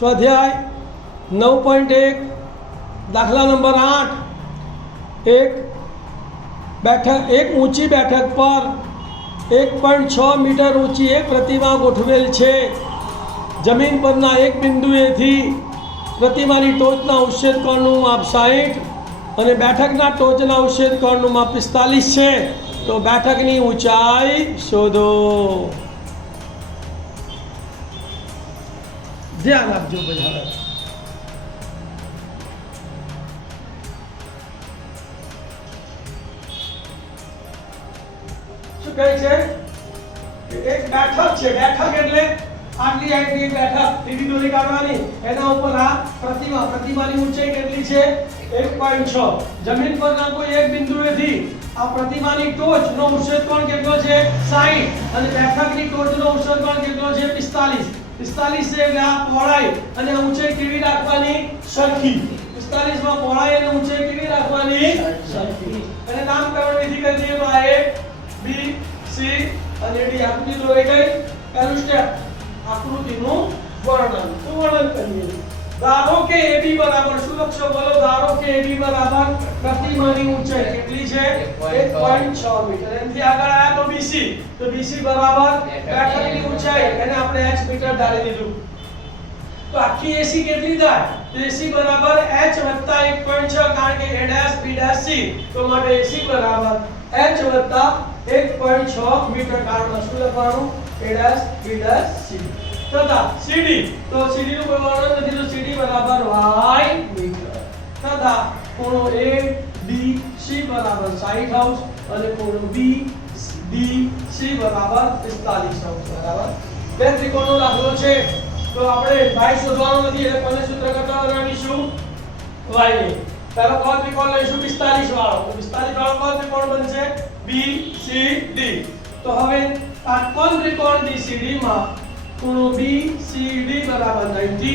स्वाध्याय 9.1 दाखला नंबर 8। एक ऊंची बैठक पर 1.6 मीटर ऊंची एक प्रतिमा गोठवेल छे। जमीन परना एक बिंदुएथी प्रतिमानी टोचना उच्छेद कोणનું માપ 60 અને બેઠકના ટોચના ઉચ્છેદ કોણનું માપ 45 છે। તો બેઠકની ઊંચાઈ શોધો। ધ્યાન આપજો બધા। શું કહે છે કે એક બેઠક છે। બેઠક એટલે આટલી હાઈટની એક બેઠક લીટી દોરી કાઢવાની, એના ઉપર આ પ્રતિમાની ઊંચાઈ કેટલી છે 1.6। જમીન પરના કોઈ એક બિંદુએથી આ પ્રતિમાની ટોચનો ઉચ્છેદ કોણ કેટલો છે 60 અને બેઠકની ટોચનો ઉચ્છેદ કોણ કેટલો છે 45। 45 છે એટલે આ પહોળાઈ અને ઊંચાઈ કેવી રાખવાની સરખી। 45 માં પહોળાઈ અને ઊંચાઈ કેવી રાખવાની સરખી। અને નામકરણ વિધિ કરી દઈએ તો આ A B C અને D આકૃતિ દોરાઈ ગઈ। પહેલું સ્ટેપ આકૃતિનું વર્ણન। તો વર્ણન કરીએ। ધારો કે AB બરાબર શું લખશો બોલો? ધારો કે AB બરાબર પ્રતિમાની ઊંચાઈ કેટલી છે 1.6 મીટર। એનાથી આગળ આયા તો BC, તો BC બરાબર બેઠકની ઊંચાઈ એને આપણે h મીટર ધારી દીધું। તો આખી AC કેટલી થાય? તો AC બરાબર h + 1.6 કારણ કે A' B' C, તો માટે AC બરાબર h + 1.6 મીટર। કારણમાં શું લખવાનું? A' B' C તથા CD, તો CD નું કોઈ વર્ણન નથી તો CD બરાબર y મીટર તથા કોણો ABC બરાબર 60° અને કોણો BDC બરાબર 45° બરાબર। બે ત્રિકોણનો દાખલો છે તો આપણે y શોધવાનો નથી એટલે કોને સૂત્ર કરતા બનાવીશું y ને। પહેલો કોણ ત્રિકોણ લઈશું 45 વાળો, તો 45 વાળો કોણ ત્રિકોણ બનશે BCD। તો હવે કાટકોણ ત્રિકોણ BCD માં कोणो BCD बराबर 90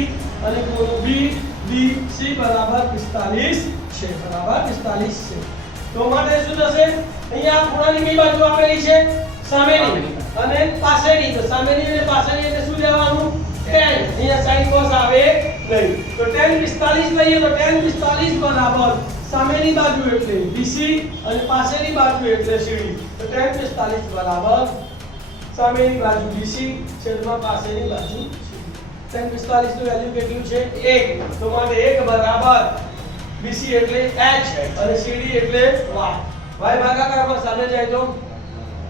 અને કોણો BDC બરાબર 45 છે બરાબર 45 છે। તો માટે શું થશે? અહીંયા ખૂણાની કઈ બાજુ આપેલી છે? સામેની અને પાછળની। તો સામેની અને પાછળની એટલે શું લેવાનું? tan। અહીંયા sin cos આવે નહીં તો tan 45 લઈએ તો tan 45 બરાબર સામેની બાજુ એટલે BC અને પાછળની બાજુ એટલે CD। તો tan 45 બરાબર સામેની બાજુ BC છેદમાં પાછળની બાજુ CD। tan 45 નું વેલ્યુ કેટલું છે 1। તો માટે 1 બરાબર BC એટલે h અને CD એટલે y। y ભાગાકારમાં સામે જાય તો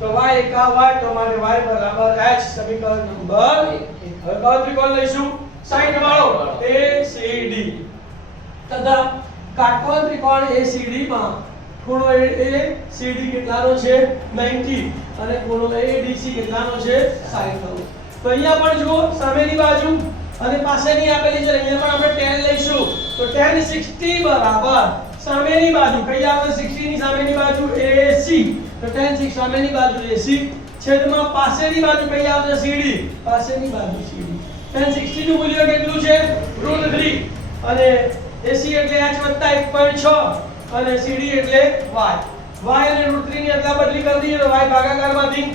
y એકા y, તો માટે y બરાબર h। સમીકરણ નંબર 1। હવે કયો ત્રિકોણ લઈશું 60 વાળો ACD તથા કાટકોણ ત્રિકોણ ACD માં કોણો ACD કેટલાનો છે 90 અને કોણો ADC કેટલાનો છે 60°। તો અહીંયા પણ જુઓ સામેની બાજુ અને પાછળની આપેલી છે, અહીંયા પણ આપણે tan લઈશું તો tan 60 બરાબર સામેની બાજુ કઈ આવે 60 ની સામેની બાજુ AC, તો tan 60 સામેની બાજુ AC છેદમાં પાછળની બાજુ કઈ આવશે CD, પાછળની બાજુ CD। tan 60 નું મૂલ્ય કેટલું છે √3 અને AC એટલે h + 1.6 અને CD એટલે y। y અને √3 ની અદલા બદલી કરી દઈએ તો y ભાગાકારમાંથી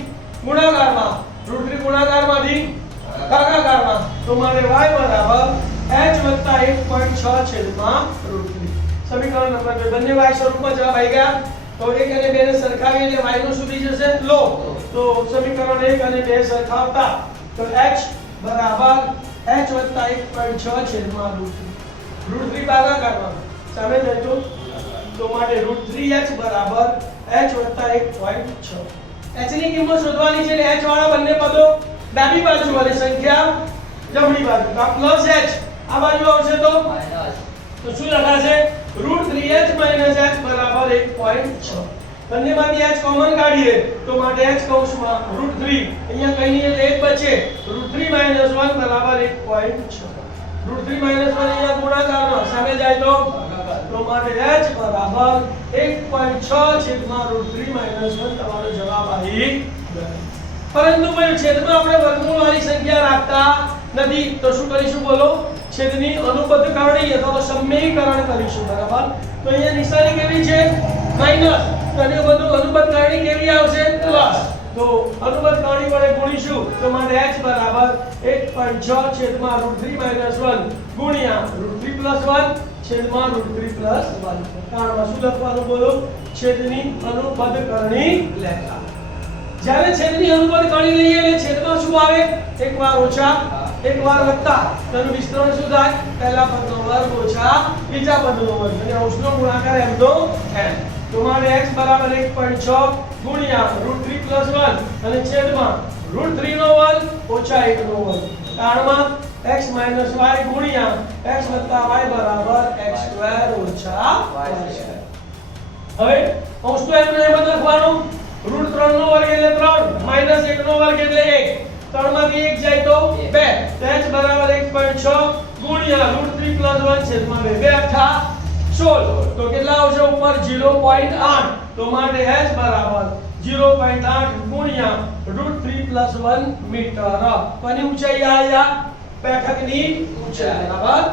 ગુણાકારમાં, √3 ગુણાકારમાંથી ભાગાકારમાં, તો મારે y બરાબર h + 1.6 છેદમાં √3। સમીકરણ નંબર 2 બંને y સ્વરૂપમાં જવાબ આવી ગયા। તો 1 અને 2 ને સરખાવીએ એટલે y નું શું થઈ જશે લો। તો સમીકરણ 1 અને 2 સરખાવતા તો h બરાબર h + 1.6 છેદમાં √3 ભાગાકારમાં સામે જાય તો માટે √3h બરાબર h + 1.6। h ની કિંમત શોધવાની છે એટલે h વાળા બંને પદો ડાબી બાજુ અને સંખ્યા જમણી બાજુ। તો પ્લસ h આ બાજુ આવશે તો માઈનસ, તો શું લખાશે √3h - h બરાબર 1.6। બંનેમાંથી h કોમન કાઢીએ તો માટે h કૌંસમાં √3 અહીંયા કઈ નહીં એટલે 1 બચે √3 - 1 બરાબર 1.6। √3 - 1 અહીંયા ગુણાકારમાં સામે જાય તો માટે h બરાબર 1.6 છેદમાં √3 - 1 તમારો જવાબ આવી ગયો। પરંતુ ભાઈ છેદમાં આપણે વર્ગમૂળ વાળી સંખ્યા રાખતા નથી તો શું કરીશું બોલો? છેદની અનુબદ્ધ કરણી અથવા તો સમ્મેયીકરણ કરીશું બરાબર। તો અહીંયા નિશાની કેવી છે માઈનસ, તો અનુબદ્ધ કરણી કેવી આવશે પ્લસ। તો અનુબદ્ધ કરણી વડે ગુણીશું તો માટે h બરાબર 1.6 છેદમાં √3 - 1 ગુણ્યા √3 + 1 છેદમાં √3 + 1 કારણમાં શું લખવાનું બોલો છેદની અનુપદ કરણી લેખા જ્યારે છેદની અનુપદ કરણી લઈએ એટલે છેદમાં શું આવે એકવાર ઓછા એકવાર વત્તા તેનું વિસ્તરણ શું થાય પહેલા પદનો વર્ગ ઓછા બીજા પદનો વર્ગ અને અંશનો ગુણાકાર m નો n તો મારે x બરાબર 1.6 ગુણ્યા √3 + 1 અને છેદમાં √3 નો વર્ગ ઓછા 1 નો વર્ગ કારણમાં x - y ગુણ્યા x + y બરાબર x² ઓછા y². હવે અંશનો m નો એમ જ લખવાનું √3 નો વર્ગ એટલે 3 -1 નો વર્ગ એટલે 1 3 માંથી 1 જાય તો 2 તો h બરાબર 1.6 ગુણ્યા √3 + 1 છેદમાં 2 2 8 16 તો કેટલા આવશે ઉપર 0.8 તો માટે h બરાબર 0.8 ગુણ્યા √3 + 1 મીટર. કોની ઊંચાઈ આ બેઠકની ઊંચાઈ બરાબર